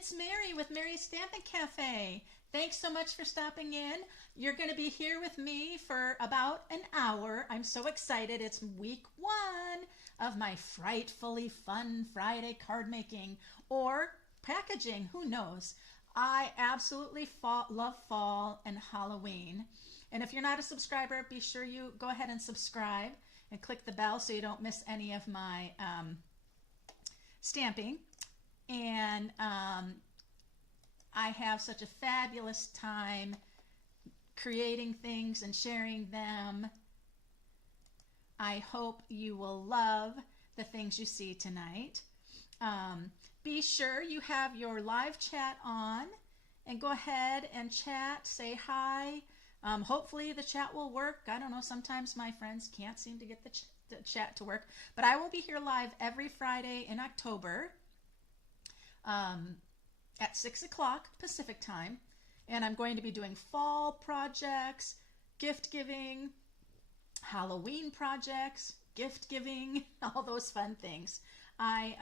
it's Mary with Mary's Stampin' Cafe. Thanks so much for stopping in. You're going to be here with me for about an hour. I'm so excited. It's week 1 of my Frightfully Fun Friday card making or packaging. Who knows? I absolutely love fall and Halloween. And if you're not a subscriber, be sure you go ahead and subscribe and click the bell so you don't miss any of my stamping. And I have such a fabulous time creating things and sharing them. I hope you will love the things you see tonight. Be sure you have your live chat on and go ahead and chat, say hi. Hopefully the chat will work. I don't know, sometimes my friends can't seem to get the chat to work, but I will be here live every Friday in October at 6 o'clock Pacific time, and I'm going to be doing fall projects, gift giving, Halloween projects, gift giving, all those fun things. I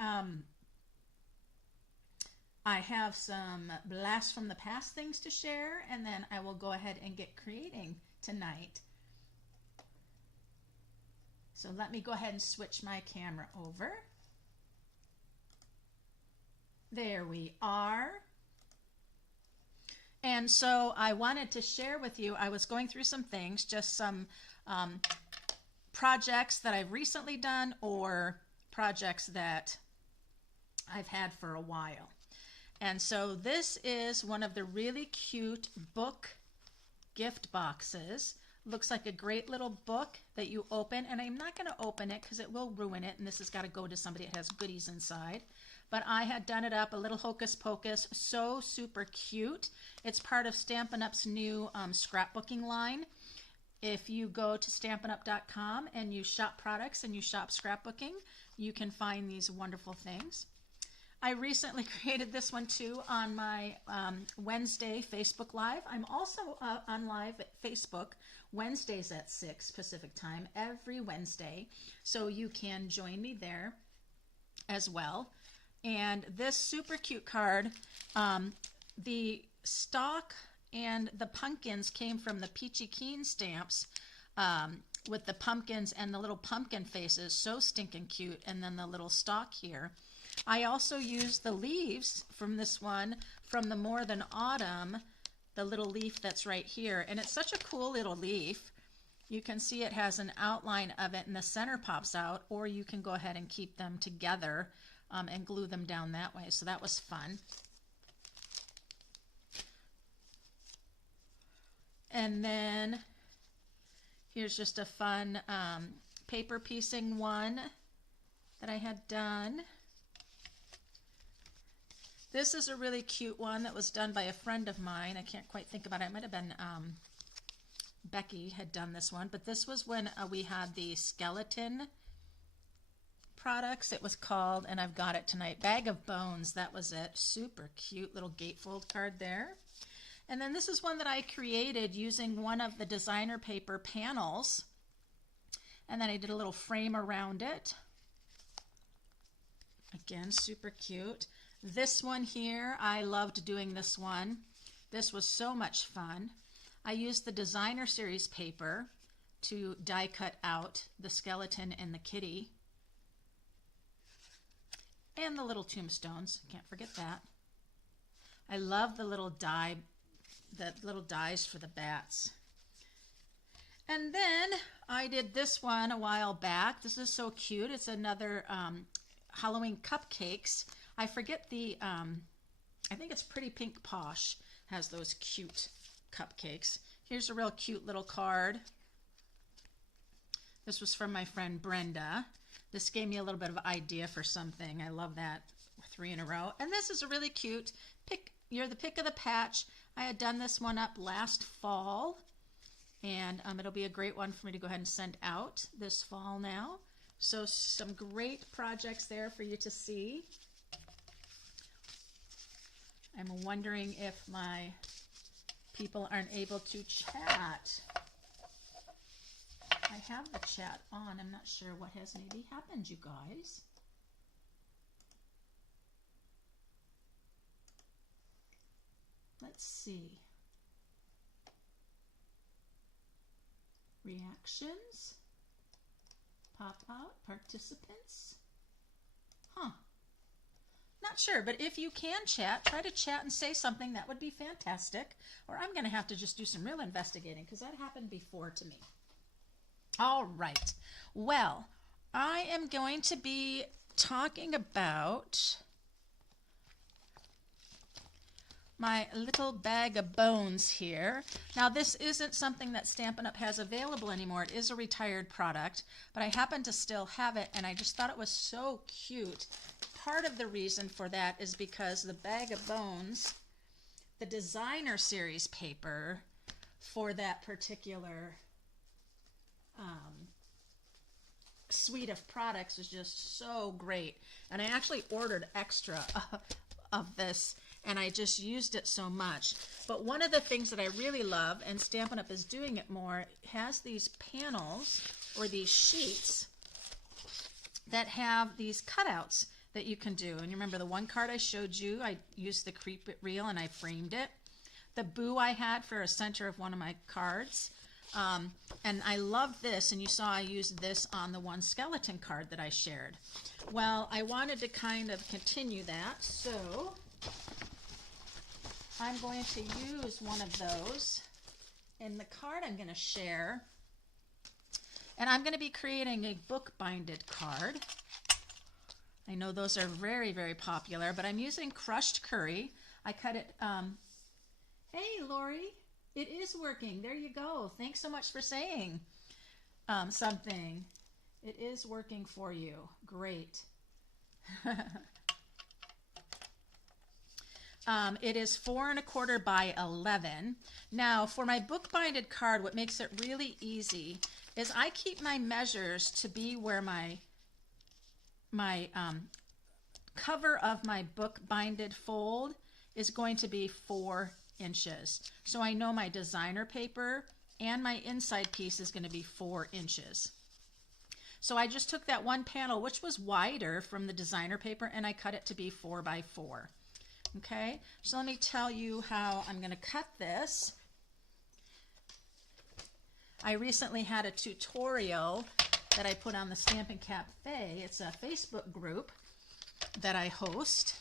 have some blast from the past things to share, and then I will go ahead and get creating tonight. So let me go ahead and switch my camera over. There we are. And so I wanted to share with you, I was going through some things, just some projects that I've recently done or projects that I've had for a while. And so this is one of the really cute book gift boxes. Looks like a great little book that you open, and I'm not going to open it because it will ruin it, and this has got to go to somebody that has goodies inside. But I had done it up, a little hocus pocus, so super cute. It's part of Stampin' Up's new scrapbooking line. If you go to stampinup.com and you shop products and you shop scrapbooking, you can find these wonderful things. I recently created this one too on my Wednesday Facebook Live. I'm also on live at Facebook Wednesdays at 6 Pacific time every Wednesday, so you can join me there as well. And this super cute card, the stock and the pumpkins came from the Peachy Keen stamps with the pumpkins and the little pumpkin faces, so stinking cute, and then the little stock here. I also used the leaves from this one from the More Than Autumn, the little leaf that's right here, and it's such a cool little leaf. You can see it has an outline of it and the center pops out, or you can go ahead and keep them together and glue them down that way. So that was fun. And then here's just a fun paper piecing one that I had done. This is a really cute one that was done by a friend of mine. I can't quite think about it. It might have been Becky had done this one, but this was when we had the skeleton products. It was called, and I've got it tonight, Bag of Bones. That was it. Super cute little gatefold card there. And then this is one that I created using one of the designer paper panels, and then I did a little frame around it. Again, super cute. This one here, I loved doing this one. This was so much fun. I used the designer series paper to die cut out the skeleton and the kitty. And the little tombstones, can't forget that. I love the little dies for the bats. And then I did this one a while back. This is so cute. It's another Halloween cupcakes. I forget the, I think it's Pretty Pink Posh has those cute cupcakes. Here's a real cute little card. This was from my friend Brenda. This gave me a little bit of idea for something. I love that. 3 in a row. And this is a really cute pick. You're the pick of the patch. I had done this one up last fall, and it'll be a great one for me to go ahead and send out this fall now. So some great projects there for you to see. I'm wondering if my people aren't able to chat. I have the chat on. I'm not sure what has maybe happened, you guys. let's see. Reactions, pop out, participants. Huh. Not sure, but if you can chat, try to chat and say something. That would be fantastic. Or I'm going to have to just do some real investigating because that happened before to me. All right. Well, I am going to be talking about my little bag of bones here. Now, this isn't something that Stampin' Up! Has available anymore. It is a retired product, but I happen to still have it, and I just thought it was so cute. Part of the reason for that is because the Bag of Bones, the designer series paper for that particular suite of products is just so great. And I actually ordered extra of this, and I just used it so much. But one of the things that I really love, and Stampin' Up! Is doing it more, has these panels or these sheets that have these cutouts that you can do. And you remember the one card I showed you, I used the creep it reel and I framed it. The boo I had for a center of one of my cards. And I love this, and you saw I used this on the one skeleton card that I shared. Well, I wanted to kind of continue that, so I'm going to use one of those in the card I'm going to share. And I'm going to be creating a book-binded card. I know those are very, very popular, but I'm using crushed curry. I cut it, hey, Lori, it is working. There you go. Thanks so much for saying something. It is working for you. Great. It is 4 1/4 by 11. Now, for my book-binded card, what makes it really easy is I keep my measures to be where my cover of my book-binded fold is going to be 4 inches. So I know my designer paper and my inside piece is going to be 4 inches. So I just took that one panel, which was wider from the designer paper, and I cut it to be 4 by 4. Okay, so let me tell you how I'm going to cut this. I recently had a tutorial that I put on the Stampin' Cafe. It's a Facebook group that I host.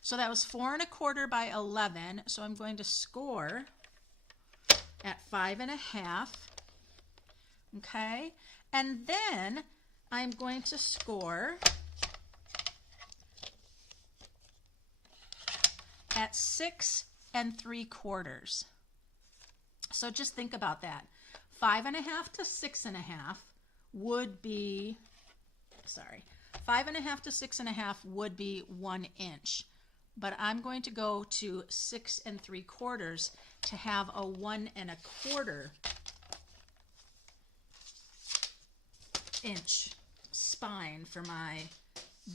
So that was 4 1/4 by 11. So I'm going to score at 5 1/2. Okay, and then I'm going to score at 6 3/4. So just think about that. 5 1/2 to 6 1/2 would be, 5 1/2 to 6 1/2 would be 1 inch. But I'm going to go to 6 3/4 to have a 1 1/4 inch spine for my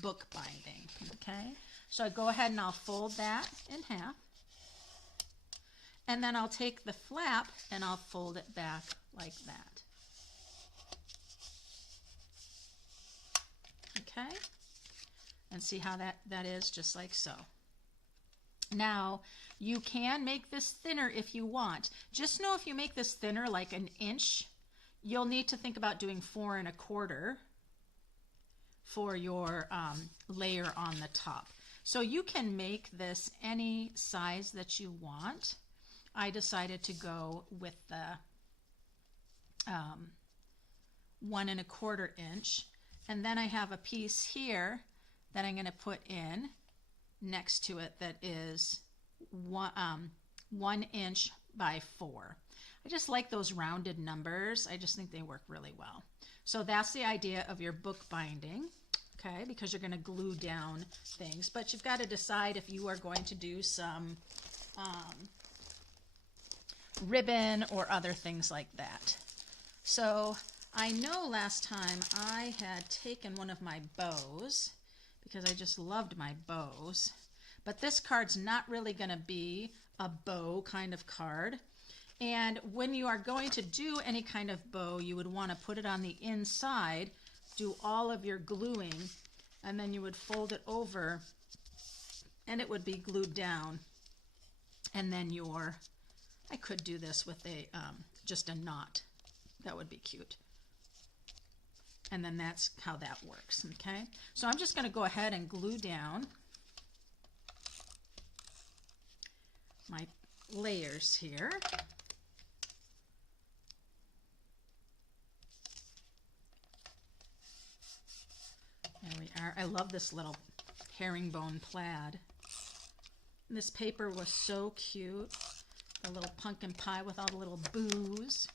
book binding. Okay, so I go ahead and I'll fold that in half. And then I'll take the flap and I'll fold it back like that. Okay, and see how that is, just like so. Now, you can make this thinner if you want. Just know if you make this thinner, like 1 inch, you'll need to think about doing 4 1/4 for your layer on the top. So you can make this any size that you want. I decided to go with the 1 1/4 inch. And then I have a piece here that I'm going to put in next to it that is 1 inch by 4. I just like those rounded numbers. I just think they work really well. So that's the idea of your book binding, okay, because you're going to glue down things. But you've got to decide if you are going to do some ribbon or other things like that. So I know last time I had taken one of my bows because I just loved my bows, but this card's not really going to be a bow kind of card. And when you are going to do any kind of bow, you would want to put it on the inside, do all of your gluing, and then you would fold it over and it would be glued down And then I could do this with a just a knot. That would be cute. And then that's how that works, okay? So I'm just going to go ahead and glue down my layers here. There we are. I love this little herringbone plaid. And this paper was so cute. The little pumpkin pie with all the little boos.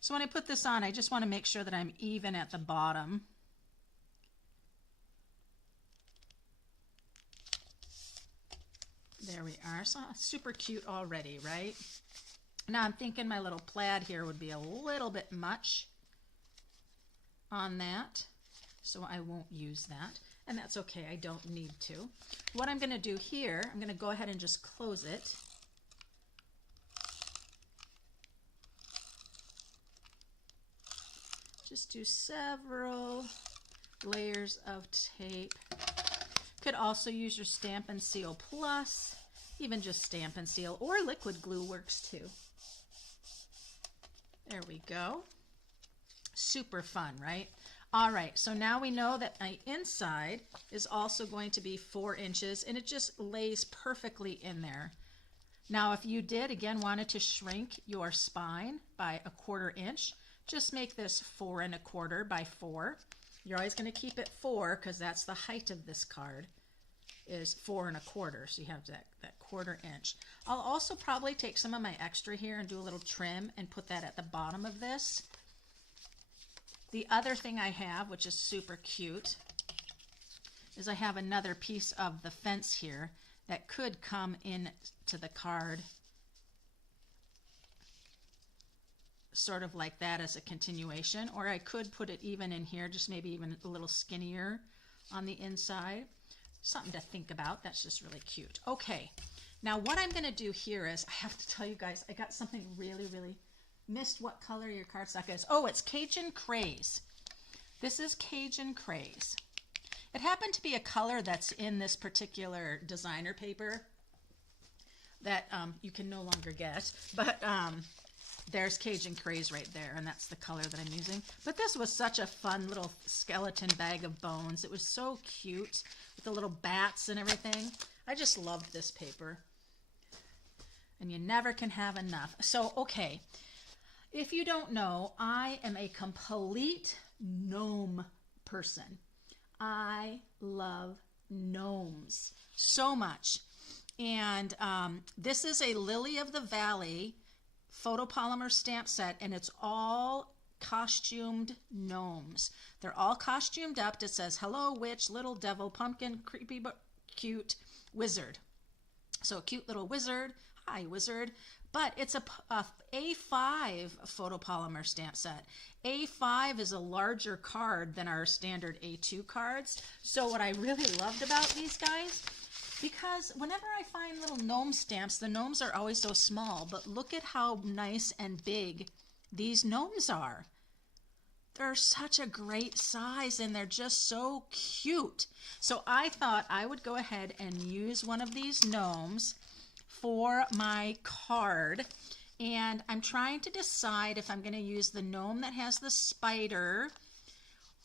So when I put this on, I just want to make sure that I'm even at the bottom. There we are. So super cute already, right? Now I'm thinking my little plaid here would be a little bit much on that. So I won't use that. And that's okay. I don't need to. What I'm going to do here, I'm going to go ahead and just close it. Just do several layers of tape. Could also use your Stampin' Seal Plus, even just Stampin' Seal, or liquid glue works too. There we go. Super fun, right? All right, so now we know that my inside is also going to be 4 inches, and it just lays perfectly in there. Now, if you did, again, wanted to shrink your spine by 1/4 inch, just make this 4 1/4 by 4. You're always going to keep it 4 because that's the height of this card is 4 1/4. So you have that 1/4 inch. I'll also probably take some of my extra here and do a little trim and put that at the bottom of this. The other thing I have, which is super cute, is I have another piece of the fence here that could come in to the card sort of like that as a continuation, or I could put it even in here, just maybe even a little skinnier on the inside. Something to think about. That's just really cute. Okay, now what I'm going to do here is, I have to tell you guys, I got something really, really, missed what color your cardstock is. Oh, it's Cajun Craze. This is Cajun Craze. It happened to be a color that's in this particular designer paper that you can no longer get, but there's Cajun Craze right there, and that's the color that I'm using. But this was such a fun little skeleton bag of bones. It was so cute with the little bats and everything. I just loved this paper. And you never can have enough. So, okay, if you don't know, I am a complete gnome person. I love gnomes so much. And this is a Lily of the Valley photopolymer stamp set, and it's all costumed gnomes. They're all costumed up. It says, hello, witch, little devil, pumpkin, creepy but cute wizard. So a cute little wizard. Hi, wizard. But it's a A5 photopolymer stamp set. A5 is a larger card than our standard A2 cards. So what I really loved about these guys, because whenever I find little gnome stamps, the gnomes are always so small, but look at how nice and big these gnomes are. They're such a great size, and they're just so cute. So I thought I would go ahead and use one of these gnomes for my card, and I'm trying to decide if I'm going to use the gnome that has the spider,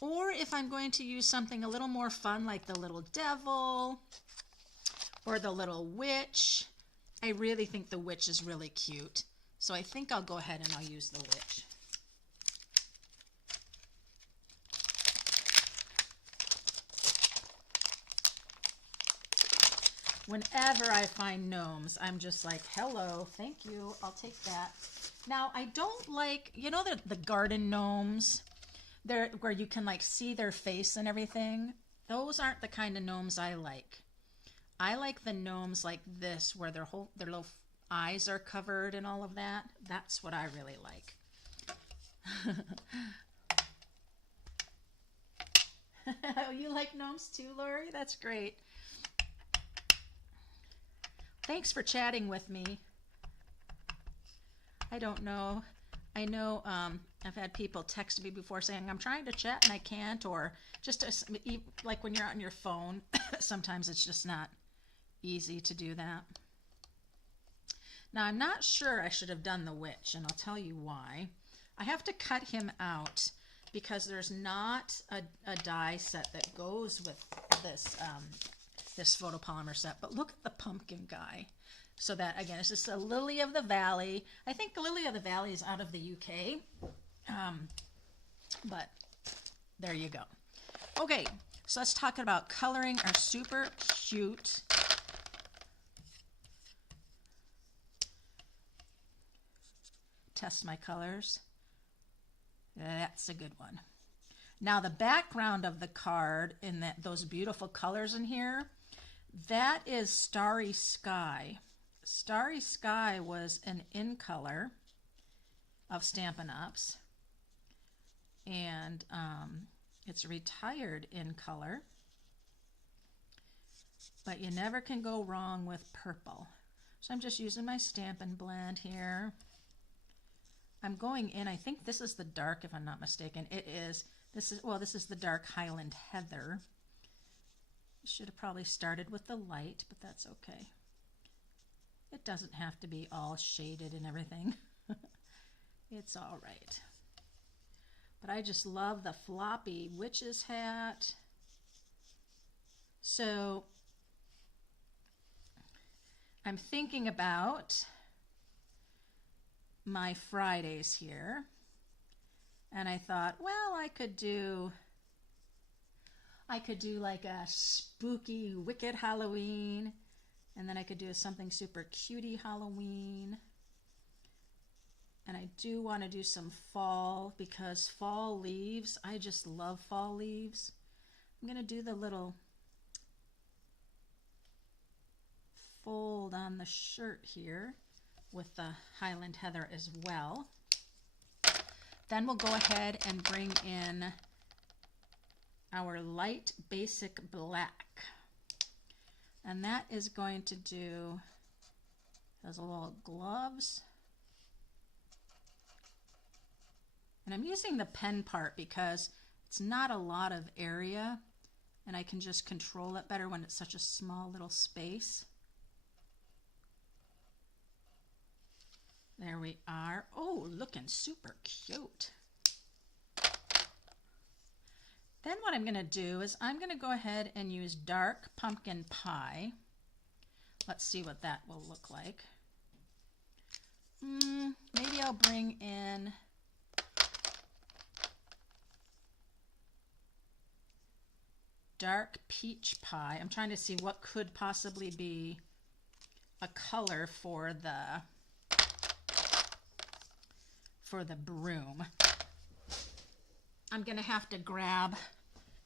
or if I'm going to use something a little more fun like the little devil or the little witch. I really think the witch is really cute, so I think I'll go ahead and I'll use the witch. Whenever I find gnomes, I'm just like, hello, thank you, I'll take that. Now, I don't like, you know, the garden gnomes, where you can like see their face and everything? Those aren't the kind of gnomes I like. I like the gnomes like this, where their little eyes are covered and all of that. That's what I really like. Oh, you like gnomes too, Lori? That's great. Thanks for chatting with me. I don't know. I know I've had people text me before saying, I'm trying to chat and I can't, or just like when you're on your phone, sometimes it's just not easy to do that. Now I'm not sure I should have done the witch, and I'll tell you why. I have to cut him out because there's not a die set that goes with this this photopolymer set. But look at the pumpkin guy. So that, again, it's just a Lily of the Valley. I think the Lily of the Valley is out of the UK. But there you go. Okay, so let's talk about coloring our super cute test my colors. That's a good one. Now the background of the card in those beautiful colors in here, that is Starry Sky. Starry Sky was an in color of Stampin' Up's, and it's retired in color, but you never can go wrong with purple. So I'm just using my Stampin' Blend here. I'm going in, I think this is the dark, if I'm not mistaken. It is. This is the dark Highland Heather. Should have probably started with the light, but that's okay. It doesn't have to be all shaded and everything. It's all right. But I just love the floppy witch's hat. So I'm thinking about my Fridays here, and I thought, well, I could do like a spooky wicked Halloween, and then I could do something super cutie Halloween, and I do want to do some fall because fall leaves, I just love fall leaves. I'm gonna do the little fold on the shirt here with the Highland Heather as well. Then we'll go ahead and bring in our light basic black. And that is going to do those little gloves. And I'm using the pen part because it's not a lot of area and I can just control it better when it's such a small little space. There we are. Oh, looking super cute. Then what I'm going to do is I'm going to go ahead and use dark pumpkin pie. Let's see what that will look like. Maybe I'll bring in dark peach pie. I'm trying to see what could possibly be a color for the broom. I'm gonna have to grab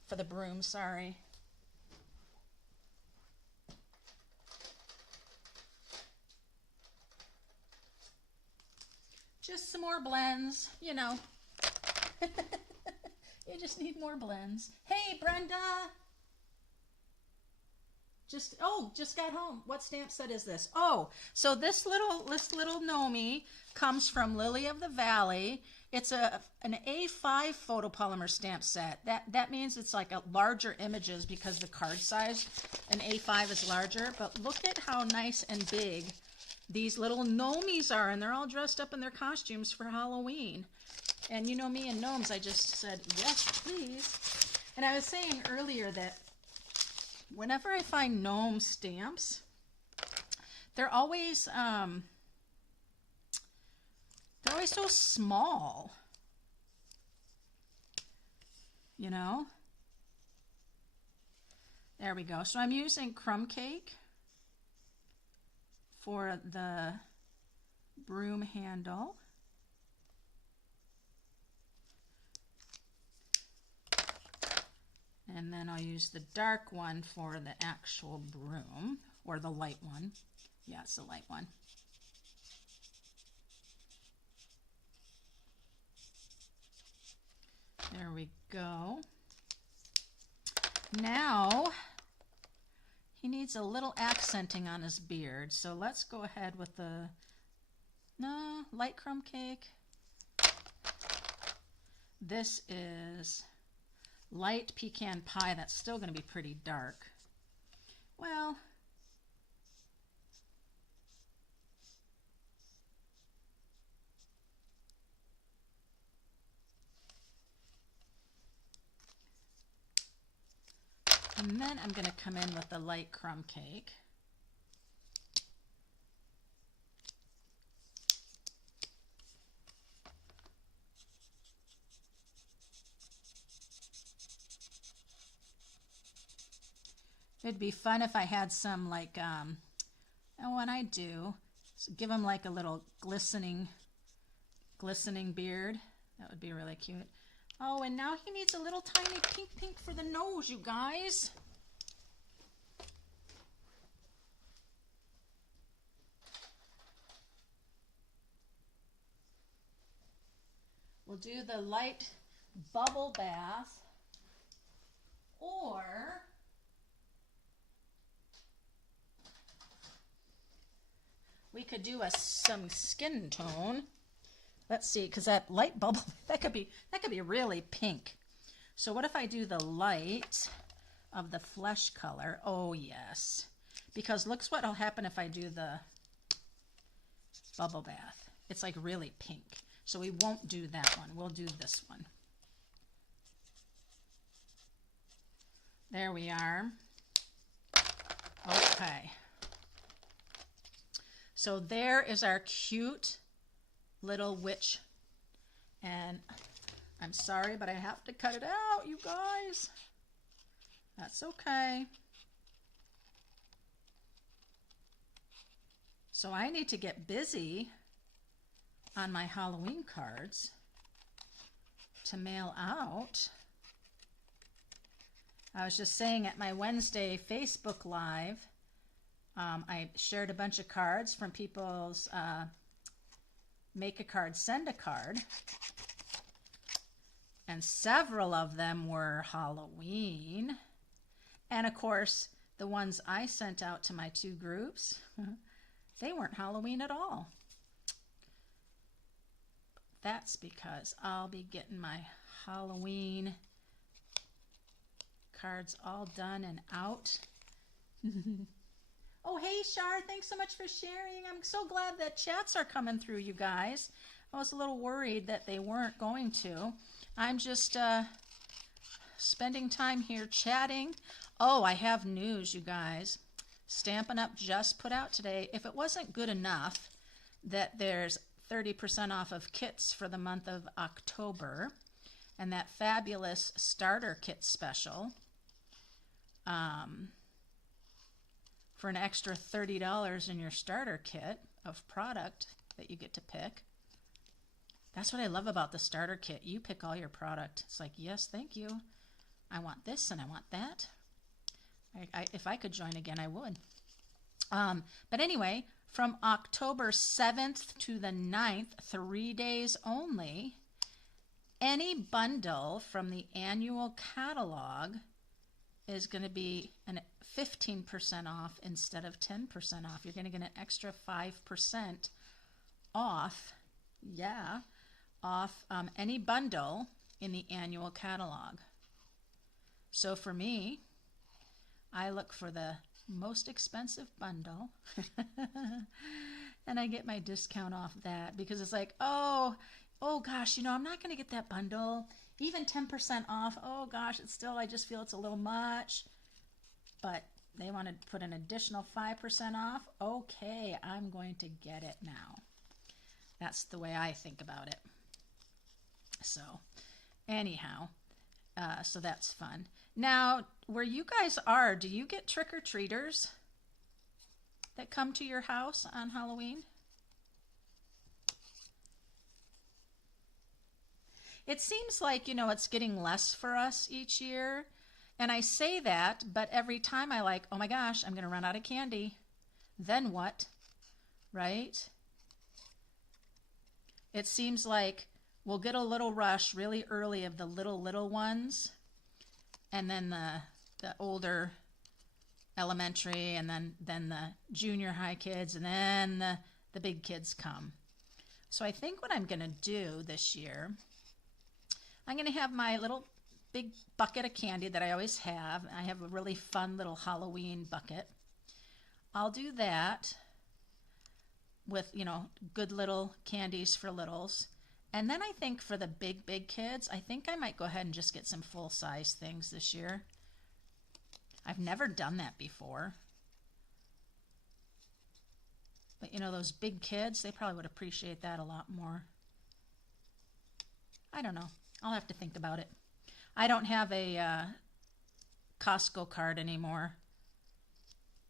for the broom, sorry. Just some more blends, you know. You just need more blends. Hey, Brenda! Just got home. What stamp set is this? Oh, so this little Nomi comes from Lily of the Valley. It's an A5 photopolymer stamp set. That means it's like a larger images because the card size, an A5 is larger. But look at how nice and big these little Nomis are, and they're all dressed up in their costumes for Halloween. And you know me and gnomes, I just said, yes, please. And I was saying earlier that whenever I find gnome stamps, they're always so small, you know. There we go. So I'm using crumb cake for the broom handle. And then I'll use the dark one for the actual broom, or the light one. Yeah, it's the light one. There we go. Now, he needs a little accenting on his beard. So let's go ahead with the light crumb cake. This is light pecan pie. That's still going to be pretty dark. Well, And then I'm going to come in with the light crumb cake. It'd be fun if I had some like, and when I do, give him like a little glistening beard. That would be really cute. Oh, and now he needs a little tiny pink for the nose, you guys. We'll do the light bubble bath, or we could do some skin tone. Let's see, because that light bubble, that could be really pink. So what if I do the light of the flesh color? Oh yes, because look what'll happen if I do the bubble bath. It's like really pink. So we won't do that one. We'll do this one. There we are. Okay. So there is our cute little witch. And I'm sorry, but I have to cut it out, you guys. That's okay. So I need to get busy on my Halloween cards to mail out. I was just saying at my Wednesday Facebook Live, I shared a bunch of cards from people's make a card, send a card. And several of them were Halloween. And of course, the ones I sent out to my 2 groups, they weren't Halloween at all. That's because I'll be getting my Halloween cards all done and out. Oh, hey, Shar, thanks so much for sharing. I'm so glad that chats are coming through, you guys. I was a little worried that they weren't going to. I'm just spending time here chatting. Oh, I have news, you guys. Stampin' Up! Just put out today, if it wasn't good enough, that there's 30% off of kits for the month of October, and that fabulous starter kit special for an extra $30 in your starter kit of product that you get to pick. That's what I love about the starter kit. You pick all your product. It's like, yes, thank you. I want this and I want that. If I could join again, I would. But anyway, from October 7th to the 9th, 3 days only, any bundle from the annual catalog is going to be 15% off instead of 10% off. You're going to get an extra 5% off, off any bundle in the annual catalog. So for me, I look for the most expensive bundle and I get my discount off that, because it's like, oh gosh, I'm not going to get that bundle. Even 10% off, oh gosh, I just feel it's a little much. But they want to put an additional 5% off. Okay, I'm going to get it now. That's the way I think about it. So anyhow, so that's fun. Now, where you guys are, do you get trick-or-treaters that come to your house on Halloween? It seems like, it's getting less for us each year. And I say that, but every time I like, oh my gosh, I'm going to run out of candy. Then what? Right? It seems like we'll get a little rush really early of the little ones. And then the older elementary, and then the junior high kids, and then the big kids come. So I think what I'm going to do this year, I'm going to have my little big bucket of candy that I always have. I have a really fun little Halloween bucket. I'll do that with, good little candies for littles. And then I think for the big kids, I think I might go ahead and just get some full-size things this year. I've never done that before. But you know, those big kids, they probably would appreciate that a lot more. I don't know. I'll have to think about it. I don't have a Costco card anymore.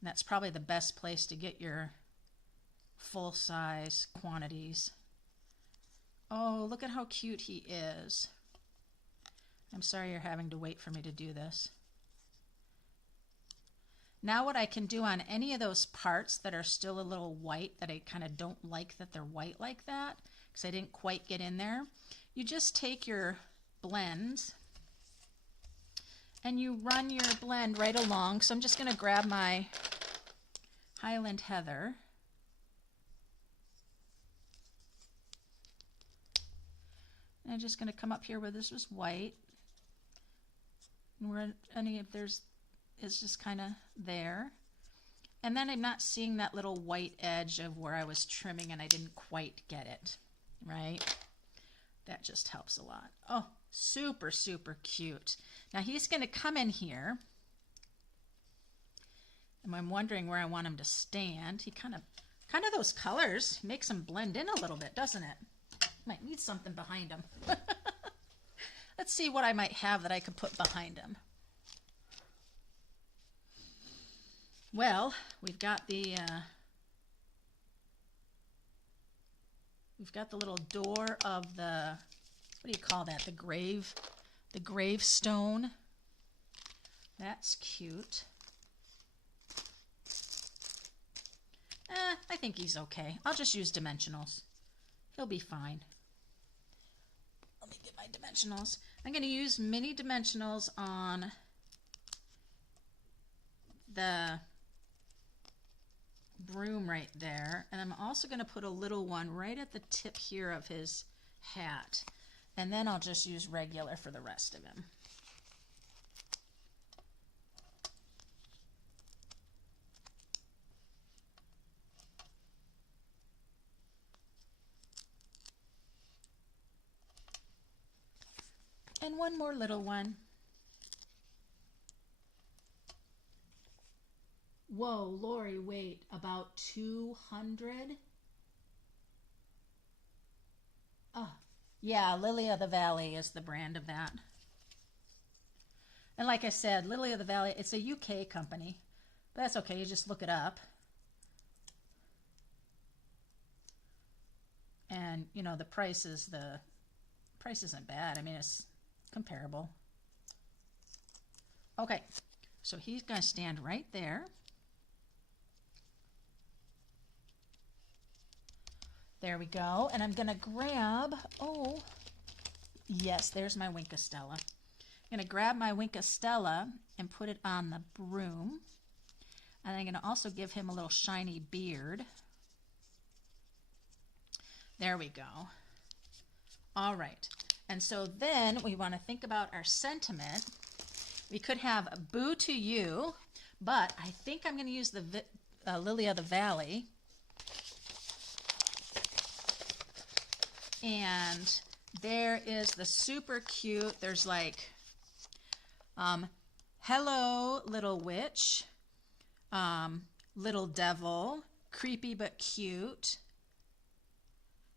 That's probably the best place to get your full-size quantities. Oh, look at how cute he is. I'm sorry you're having to wait for me to do this. Now what I can do on any of those parts that are still a little white, that I kind of don't like that they're white like that, because I didn't quite get in there, you just take your blend and you run your blend right along. So I'm just going to grab my Highland Heather. And I'm just going to come up here where this was white. And where any of there's is just kind of there. And then I'm not seeing that little white edge of where I was trimming and I didn't quite get it, right? That just helps a lot. Oh, super, super cute. Now he's going to come in here. And I'm wondering where I want him to stand. He kind of those colors makes him blend in a little bit, doesn't it? Might need something behind him. Let's see what I might have that I could put behind him. Well, we've got the little door of the, what do you call that? The gravestone. That's cute. I think he's okay. I'll just use dimensionals. He'll be fine. Let me get my dimensionals. I'm going to use mini dimensionals on the broom right there, and I'm also going to put a little one right at the tip here of his hat, and then I'll just use regular for the rest of him. And one more little one. Whoa, Lori, wait, about 200? Oh, yeah, Lily of the Valley is the brand of that. And like I said, Lily of the Valley, it's a UK company. But that's okay, you just look it up. And, you know, the price isn't bad. I mean, it's comparable. Okay, so he's going to stand right there. There we go. And I'm going to grab, oh, yes, there's my Wink of Stella. I'm going to grab my Wink of Stella and put it on the broom. And I'm going to also give him a little shiny beard. There we go. All right. And so then we want to think about our sentiment. We could have Boo to You, but I think I'm going to use the Lily of the Valley. And there is the super cute, there's like, hello, little witch, little devil, creepy but cute.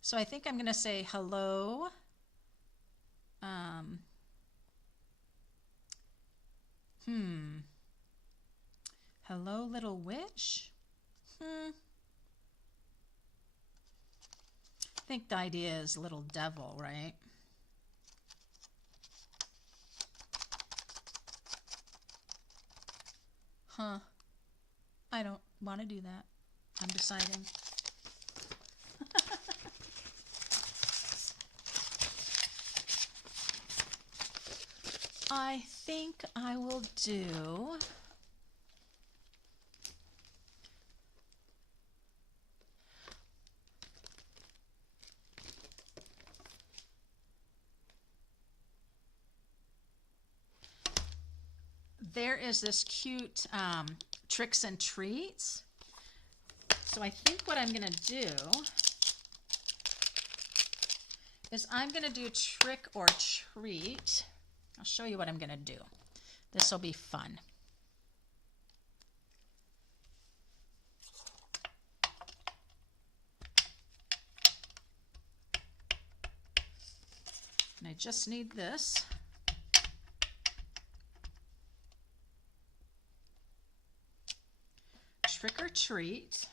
So I think I'm going to say hello. Hello, little witch. I think the idea is little devil, right? Huh. I don't want to do that. I'm deciding. I think I will do there is this cute tricks and treats. So I think what I'm going to do is I'm going to do trick or treat. I'll show you what I'm going to do. This will be fun. And I just need this. Trick or treat.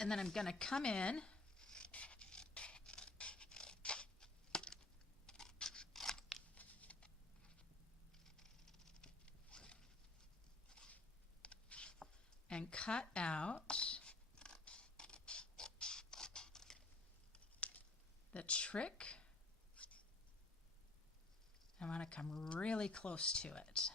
And then I'm going to come in and cut out the trick. I want to come really close to it.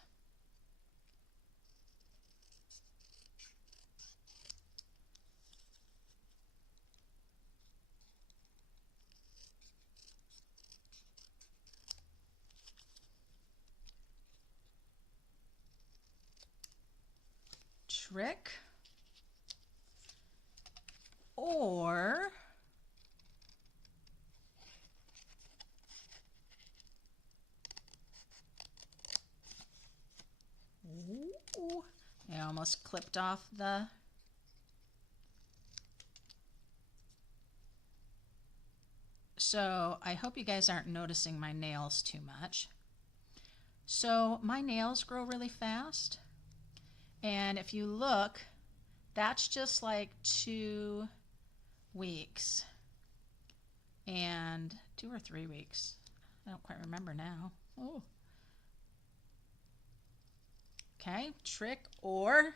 Trick, or ooh, I almost clipped off the so I hope you guys aren't noticing my nails too much. So my nails grow really fast. And if you look, that's just like 2 weeks and 2 or 3 weeks. I don't quite remember now. Oh. Okay, trick or,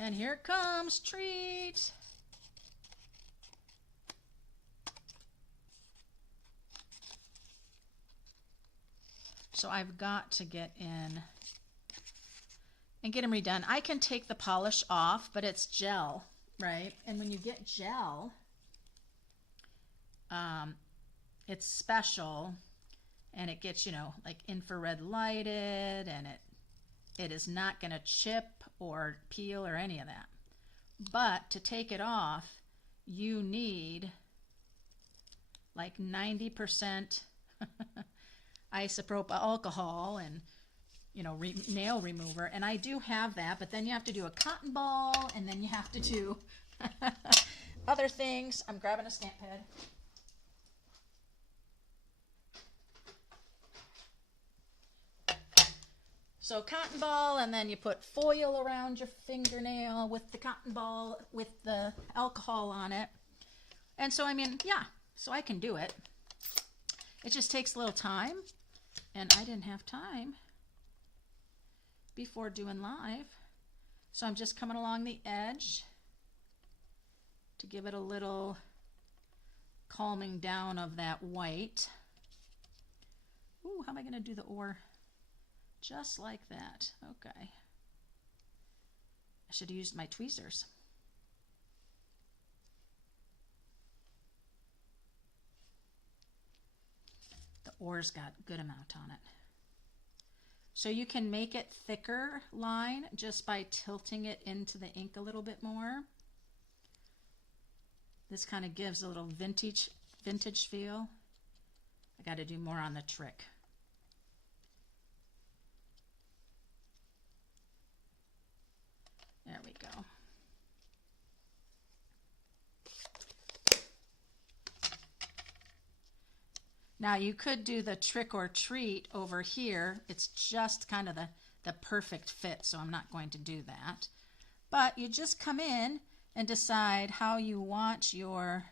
and here it comes, treat. So I've got to get in and get them redone. I can take the polish off, but it's gel, right? And when you get gel, it's special, and it gets, you know, like infrared lighted, and it is not going to chip or peel or any of that. But to take it off, you need like 90% isopropyl alcohol and, you know, nail remover, and I do have that, but then you have to do a cotton ball, and then you have to do other things. I'm grabbing a stamp pad. So cotton ball, and then you put foil around your fingernail with the cotton ball with the alcohol on it. And so, I mean, yeah, so I can do it. It just takes a little time, and I didn't have time before doing live. So I'm just coming along the edge to give it a little calming down of that white. Ooh, how am I going to do the or? Just like that. Okay. I should have used my tweezers. The or's got a good amount on it. So you can make it thicker line just by tilting it into the ink a little bit more. This kind of gives a little vintage feel. I got to do more on the trick. There we go. Now you could do the trick or treat over here. It's just kind of the perfect fit, so I'm not going to do that. But you just come in and decide how you want your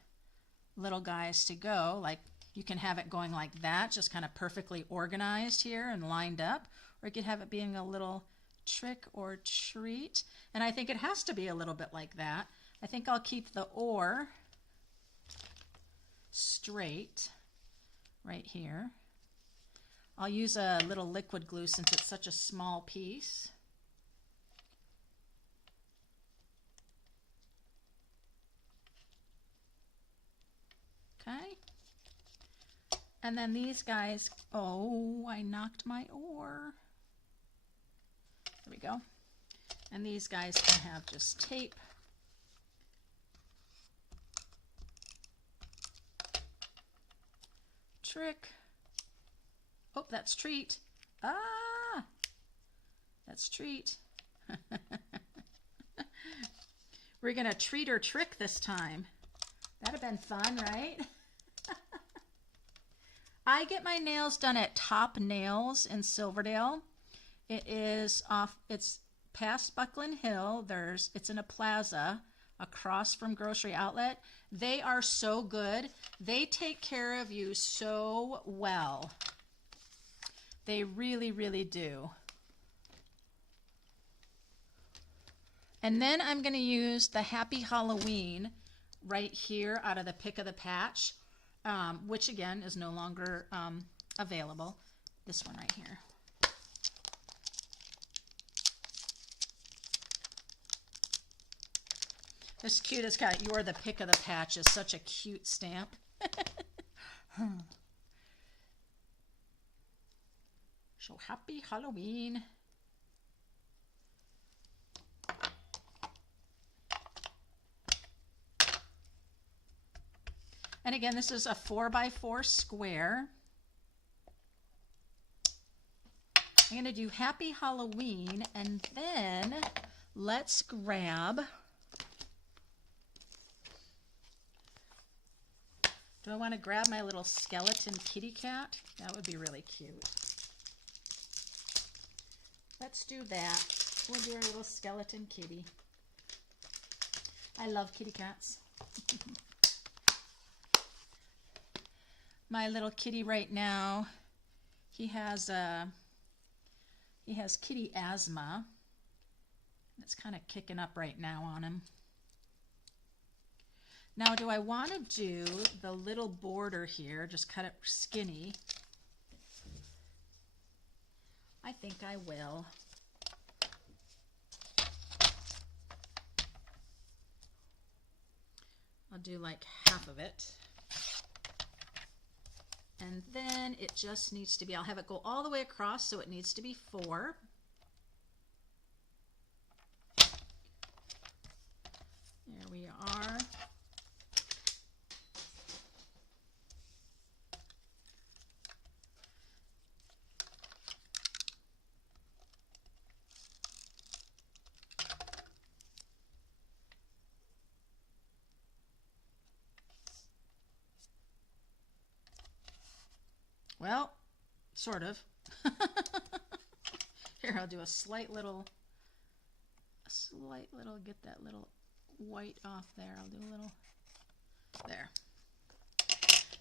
little guys to go. Like, you can have it going like that, just kind of perfectly organized here and lined up, or you could have it being a little trick or treat. And I think it has to be a little bit like that. I think I'll keep the or straight right here. I'll use a little liquid glue since it's such a small piece. Okay. And then these guys, oh, I knocked my or. There we go. And these guys can have just tape. Trick. Oh, that's treat. Ah, that's treat. We're going to treat or trick this time. That'd have been fun, right? I get my nails done at Top Nails in Silverdale. It's past Buckland Hill. It's in a plaza across from Grocery Outlet. They are so good. They take care of you so well. They really, really do. And then I'm going to use the Happy Halloween right here out of the Pick of the Patch, which again is no longer available. This one right here. This cute. It's got "You're the Pick of the Patch" is such a cute stamp. So happy Halloween. And again, this is a 4x4 square. I'm going to do Happy Halloween, and then let's grab... Do I want to grab my little skeleton kitty cat? That would be really cute. Let's do that. We'll do our little skeleton kitty. I love kitty cats. My little kitty right now, he has kitty asthma. It's kind of kicking up right now on him. Now, do I want to do the little border here, just cut it skinny? I think I will. I'll do like half of it. And then it just needs to be, I'll have it go all the way across, so it needs to be 4. There we are. Well, sort of. Here, I'll do a slight little, get that little white off there. I'll do a little, there.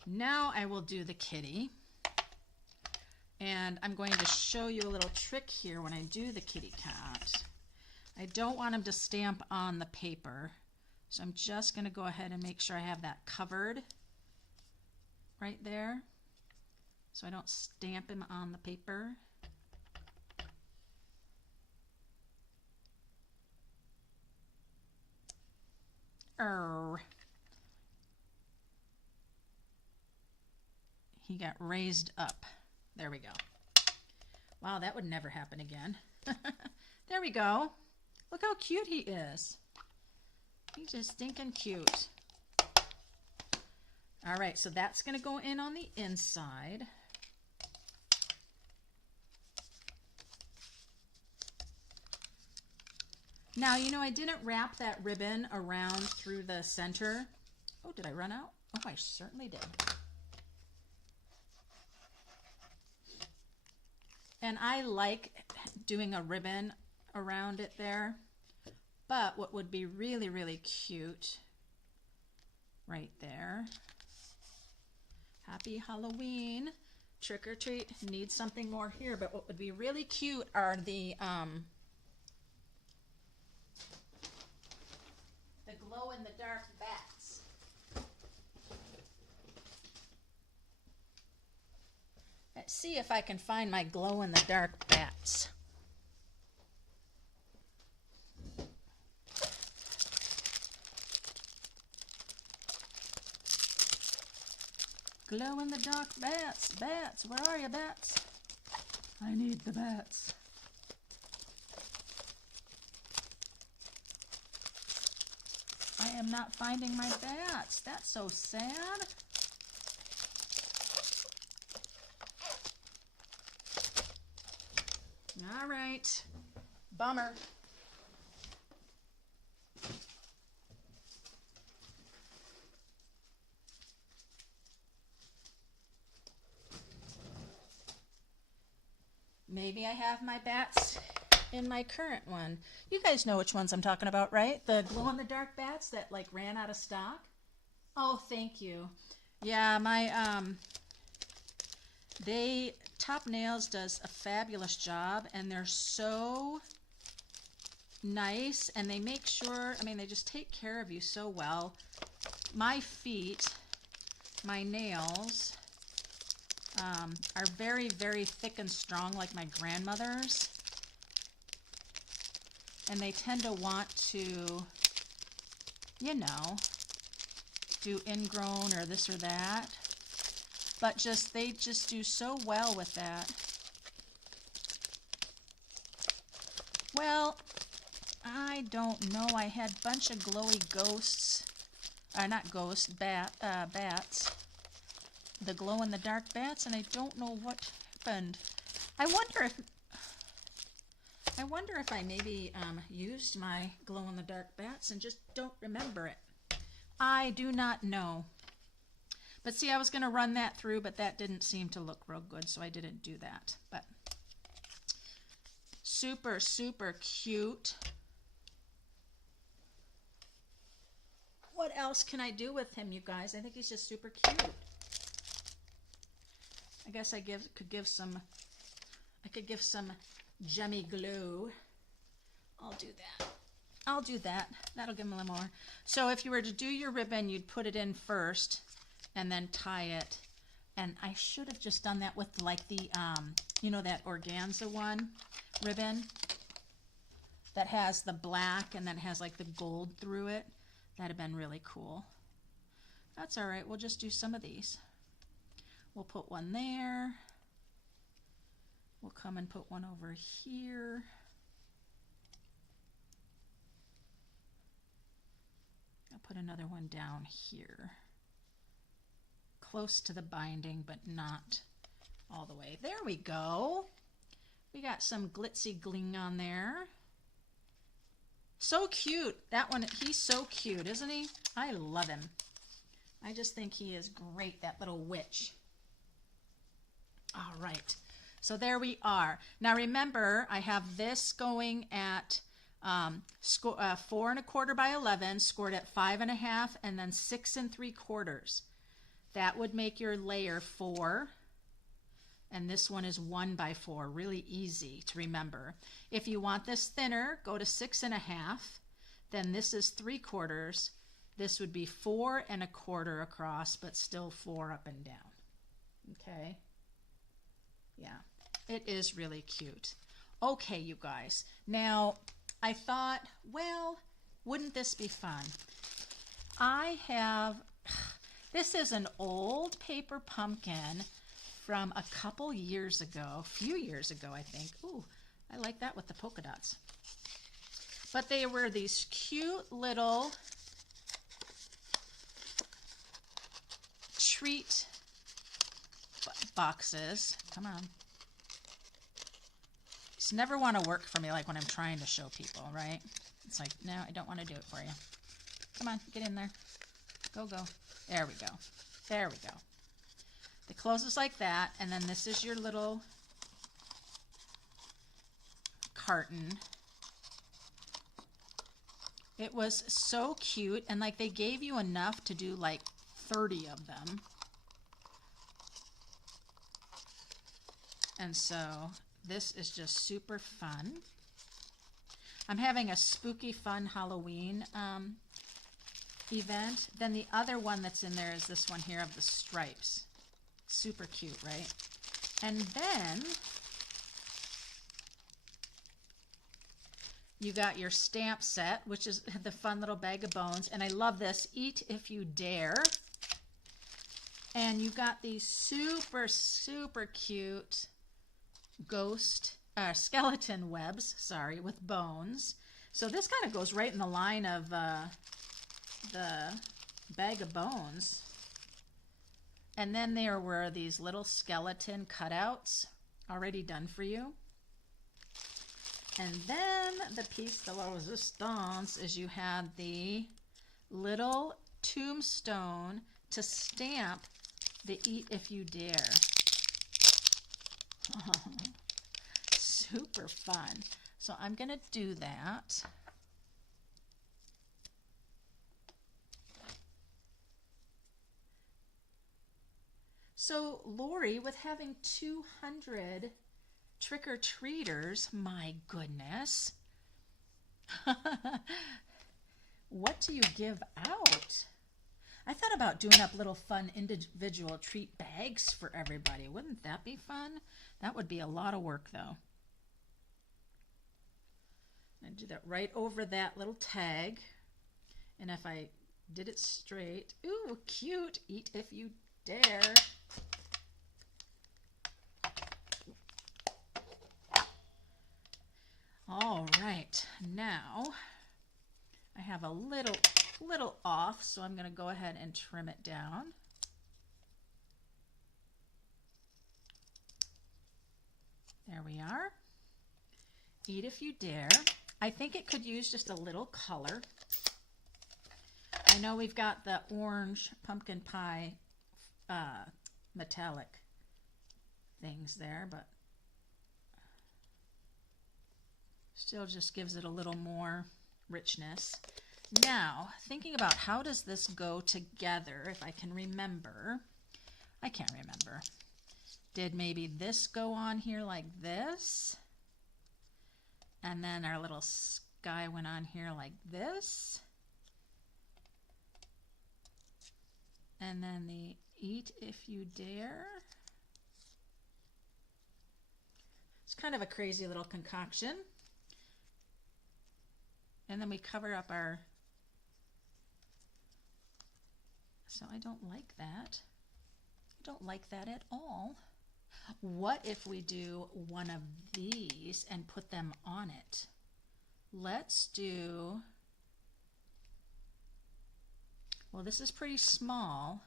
Now I will do the kitty. And I'm going to show you a little trick here when I do the kitty cat. I don't want him to stamp on the paper. So I'm just going to go ahead and make sure I have that covered right there, so I don't stamp him on the paper. He got raised up. There we go. Wow, that would never happen again. There we go. Look how cute he is. He's just stinking cute. All right, so that's going to go in on the inside. Now, you know, I didn't wrap that ribbon around through the center. Oh, did I run out? Oh, I certainly did. And I like doing a ribbon around it there. But what would be really, really cute right there. Happy Halloween. Trick or treat. Need something more here. But what would be really cute are the glow-in-the-dark bats. Let's see if I can find my glow-in-the-dark bats. Glow-in-the-dark bats. Bats, where are you, bats? I need the bats. I am not finding my bats. That's so sad. All right. Bummer. Maybe I have my bats in my current one. You guys know which ones I'm talking about, right? The glow-in-the-dark bats that like ran out of stock. Oh, thank you. Yeah, my Top Nails does a fabulous job, and they're so nice, and they make sure, I mean, they just take care of you so well. My feet, my nails are very, very thick and strong like my grandmother's, and they tend to want to, you know, do ingrown or this or that, but they just do so well with that. Well, I don't know. I had a bunch of glowy ghosts, not ghosts, bats. The glow-in-the-dark bats, and I don't know what happened. I wonder if I maybe used my glow-in-the-dark bats and just don't remember it. I do not know. But see, I was going to run that through, but that didn't seem to look real good, so I didn't do that. But super, super cute. What else can I do with him, you guys? I think he's just super cute. I guess I could give some gemmy glue. I'll do that. That'll give him a little more. So if you were to do your ribbon, you'd put it in first and then tie it. And I should have just done that with like the, you know, that organza one ribbon that has the black and then has like the gold through it. That'd have been really cool. That's all right. We'll just do some of these. We'll put one there. We'll come and put one over here. I'll put another one down here. Close to the binding, but not all the way. There we go. We got some glitzy gling on there. So cute. That one, he's so cute, isn't he? I love him. I just think he is great, that little witch. All right. So there we are. Now remember, I have this going at 4 1/4 by 11, scored at 5 1/2, and then 6 3/4. That would make your layer 4. And this one is 1 by 4, really easy to remember. If you want this thinner, go to 6 1/2. Then this is 3/4. This would be 4 1/4 across, but still 4 up and down. Okay. Yeah, it is really cute. Okay, you guys. Now, I thought, well, wouldn't this be fun? This is an old paper pumpkin from a couple years ago, a few years ago, I think. Ooh, I like that with the polka dots. But they were these cute little treat boxes. Come on. These never want to work for me like when I'm trying to show people, right? It's like, no, I don't want to do it for you. Come on, get in there. Go, go. There we go. There we go. It closes like that, and then this is your little carton. It was so cute, and like they gave you enough to do like 30 of them. And so this is just super fun. I'm having a spooky fun Halloween event. Then the other one that's in there is this one here of the stripes. Super cute, right? And then you got your stamp set, which is the fun little Bag of Bones. And I love this, Eat If You Dare. And you got these super, super cute skeleton webs, sorry, with bones. So this kind of goes right in the line of the Bag of Bones. And then there were these little skeleton cutouts already done for you. And then the piece de la resistance is you had the little tombstone to stamp the Eat If You Dare. super fun. So I'm going to do that. So Lori, with having 200 trick-or-treaters, my goodness, what do you give out? I thought about doing up little fun individual treat bags for everybody. Wouldn't that be fun? That would be a lot of work though. I do that right over that little tag. And if I did it straight, ooh, cute, eat if you dare. All right, now I have a little off, so I'm going to go ahead and trim it down. There we are. Eat if you dare. I think it could use just a little color. I know we've got the orange pumpkin pie metallic things there, but still just gives it a little more richness. Now, thinking about how does this go together, if I can remember. I can't remember. Did maybe this go on here like this? And then our little sky went on here like this? And then the eat if you dare. It's kind of a crazy little concoction. And then we cover up our, so I don't like that. I don't like that at all. What if we do one of these and put them on it? Let's do, well, this is pretty small.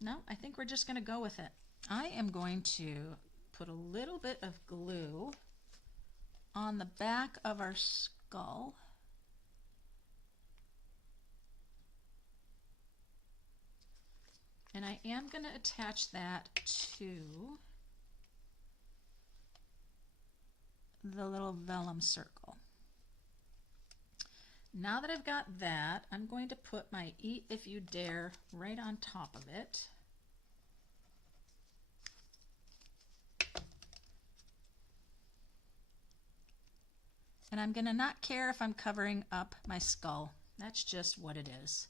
No, I think we're just going to go with it. I am going to put a little bit of glue on the back of our skull. And I am going to attach that to the little vellum circle. Now that I've got that, I'm going to put my eat if you dare right on top of it. And I'm going to not care if I'm covering up my skull. That's just what it is.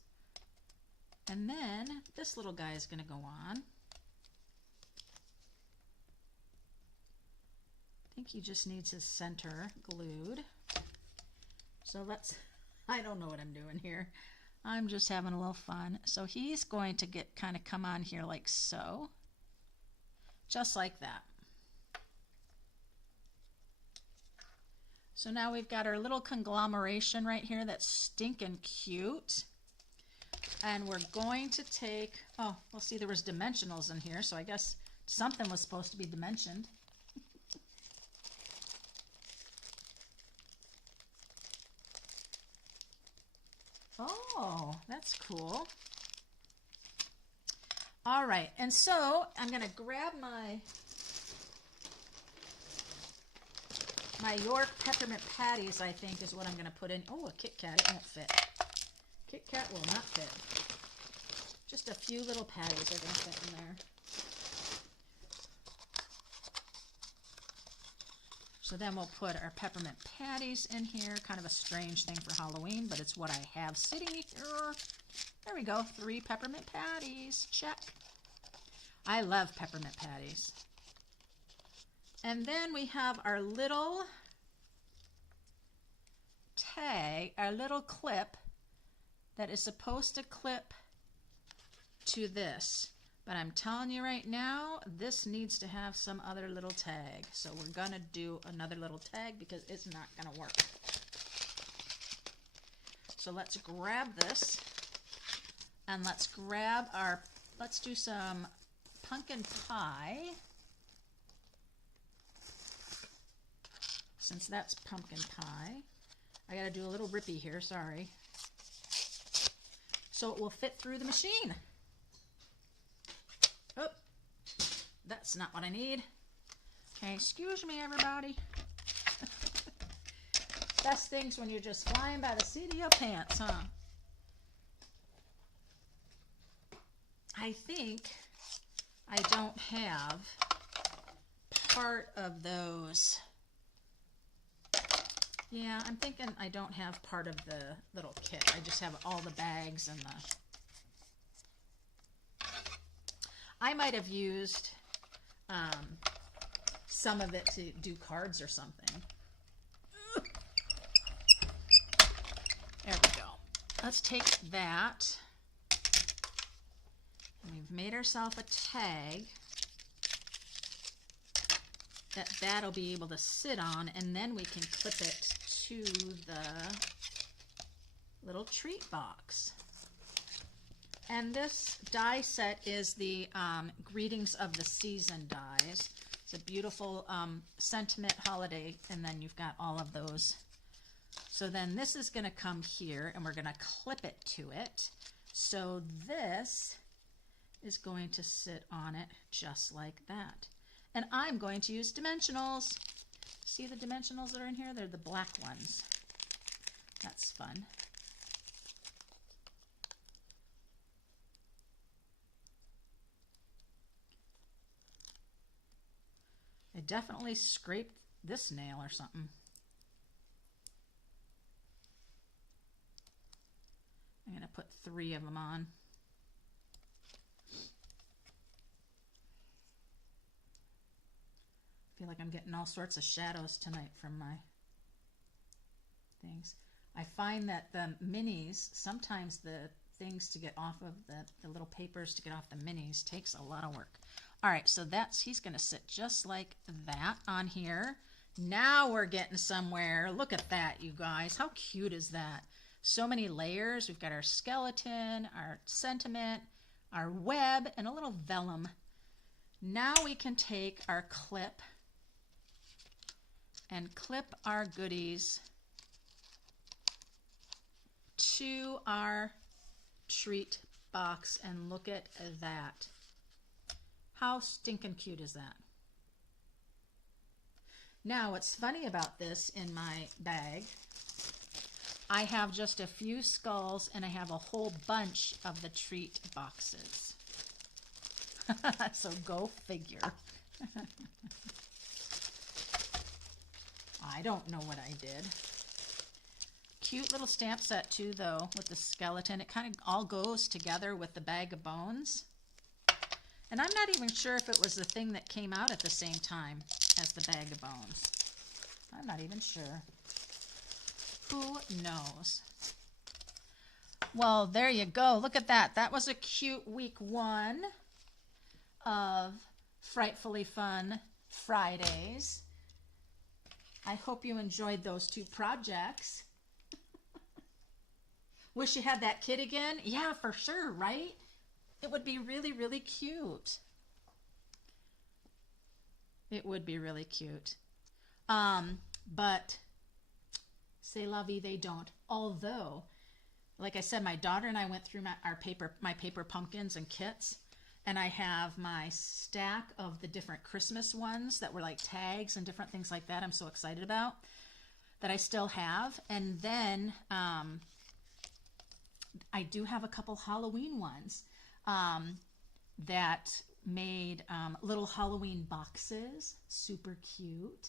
And then this little guy is going to go on. I think he just needs his center glued. So let's, I don't know what I'm doing here. I'm just having a little fun. So he's going to get kind of come on here like so. Just like that. So now we've got our little conglomeration right here that's stinking cute. And we're going to take, oh, well, see, there was dimensionals in here, so I guess something was supposed to be dimensioned. Oh, that's cool. All right, and so I'm going to grab my York peppermint patties, I think, is what I'm going to put in. Oh, a Kit Kat, it won't fit. Kit Kat will not fit. Just a few little patties are going to fit in there. So then we'll put our peppermint patties in here. Kind of a strange thing for Halloween, but it's what I have sitting here. There we go, 3 peppermint patties. Check. I love peppermint patties. And then we have our little tag, our little clip that is supposed to clip to this. But I'm telling you right now, this needs to have some other little tag. So we're going to do another little tag because it's not going to work. So let's grab this and let's grab our, let's do some pumpkin pie. Since that's pumpkin pie. I got to do a little rippy here, sorry. so it will fit through the machine. Oh, that's not what I need. Okay, excuse me, everybody. Best things when you're just flying by the seat of your pants, huh? I think I don't have part of those. Yeah, I'm thinking I don't have part of the little kit. I just have all the bags and the... I might have used some of it to do cards or something. There we go. Let's take that. And we've made ourselves a tag that'll be able to sit on, and then we can clip it to the little treat box. And this die set is the Greetings of the Season dies. It's a beautiful sentiment holiday, and then you've got all of those. So then this is going to come here, and we're going to clip it to it. So this is going to sit on it just like that. And I'm going to use dimensionals. See the dimensionals that are in here? They're the black ones. That's fun. I definitely scraped this nail or something. I'm going to put 3 of them on. I feel like I'm getting all sorts of shadows tonight from my things. I find that the minis, sometimes the things to get off of the little papers to get off the minis takes a lot of work. All right, so he's going to sit just like that on here. Now we're getting somewhere. Look at that, you guys. How cute is that? So many layers. We've got our skeleton, our sentiment, our web, and a little vellum. Now we can take our clip and clip our goodies to our treat box, and look at that. How stinking cute is that? Now, what's funny about this in my bag, I have just a few skulls and I have a whole bunch of the treat boxes. So go figure. I don't know what I did. Cute little stamp set too, though, with the skeleton. It kind of all goes together with the Bag of Bones. And I'm not even sure if it was the thing that came out at the same time as the Bag of Bones. I'm not even sure. Who knows? Well, there you go. Look at that. That was a cute week 1 of Frightfully Fun Fridays. I hope you enjoyed those 2 projects. Wish you had that kit again? Yeah, for sure, right? It would be really, really cute. It would be really cute. But c'est la vie, they don't. Although, like I said, my daughter and I went through my paper pumpkins and kits, and I have my stack of the different Christmas ones that were like tags and different things like that I'm so excited about that I still have. And then I do have a couple Halloween ones that made little Halloween boxes, super cute.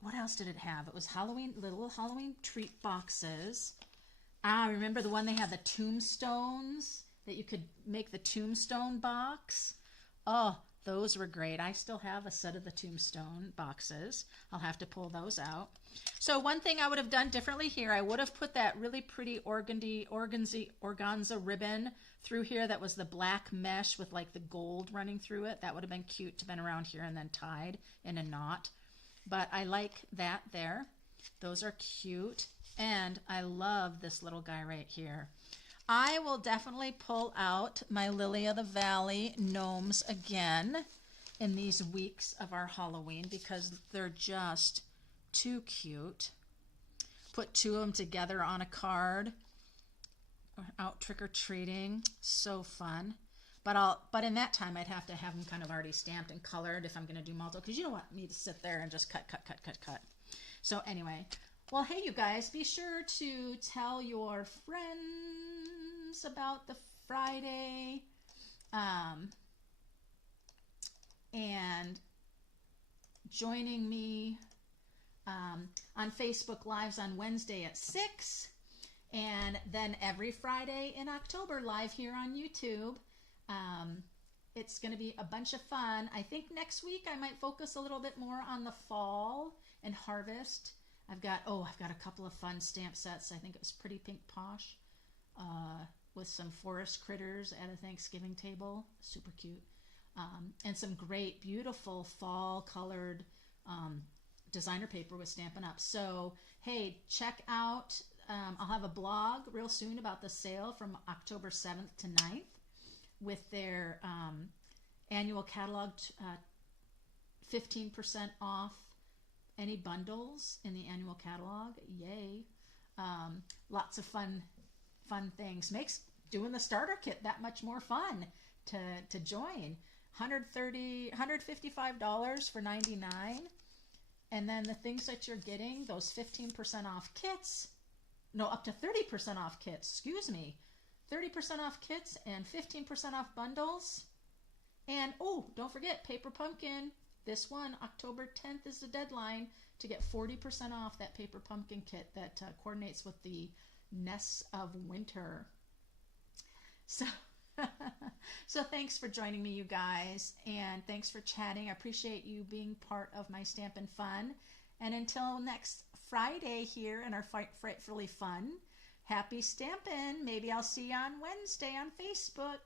What else did it have? It was little Halloween treat boxes. Remember the one they had the tombstones that you could make the tombstone box? Oh, those were great. I still have a set of the tombstone boxes. I'll have to pull those out. So one thing I would have done differently here, I would have put that really pretty organza ribbon through here that was the black mesh with like the gold running through it. That would have been cute to have been around here and then tied in a knot. But I like that there. Those are cute. And I love this little guy right here. I will definitely pull out my Lily of the Valley gnomes again in these weeks of our Halloween because they're just too cute. Put 2 of them together on a card. out trick-or-treating. So fun. But in that time, I'd have to have them kind of already stamped and colored if I'm going to do multiple, because you don't want me to sit there and just cut. So anyway, well, hey, you guys, be sure to tell your friends about the Friday, and joining me on Facebook Lives on Wednesday at 6, and then every Friday in October live here on YouTube. It's going to be a bunch of fun. I think next week I might focus a little bit more on the fall and harvest. I've got a couple of fun stamp sets. I think it was Pretty Pink Posh with some forest critters at a Thanksgiving table. Super cute. And some great, beautiful fall colored designer paper with Stampin' Up. So, hey, check out, I'll have a blog real soon about the sale from October 7th to 9th. With their annual catalog, 15% off any bundles in the annual catalog. Yay. Lots of fun things. Makes doing the starter kit that much more fun to join. $155 for $99. And then the things that you're getting, those 15% off kits, no, up to 30% off kits, excuse me. 30% off kits and 15% off bundles. And oh, don't forget Paper Pumpkin. This one, October 10th is the deadline to get 40% off that Paper Pumpkin kit that coordinates with the Nests of Winter. So, so thanks for joining me, you guys, and thanks for chatting. I appreciate you being part of my Stampin' Fun. And until next Friday here in our Frightfully Fun, happy stamping. Maybe I'll see you on Wednesday on Facebook.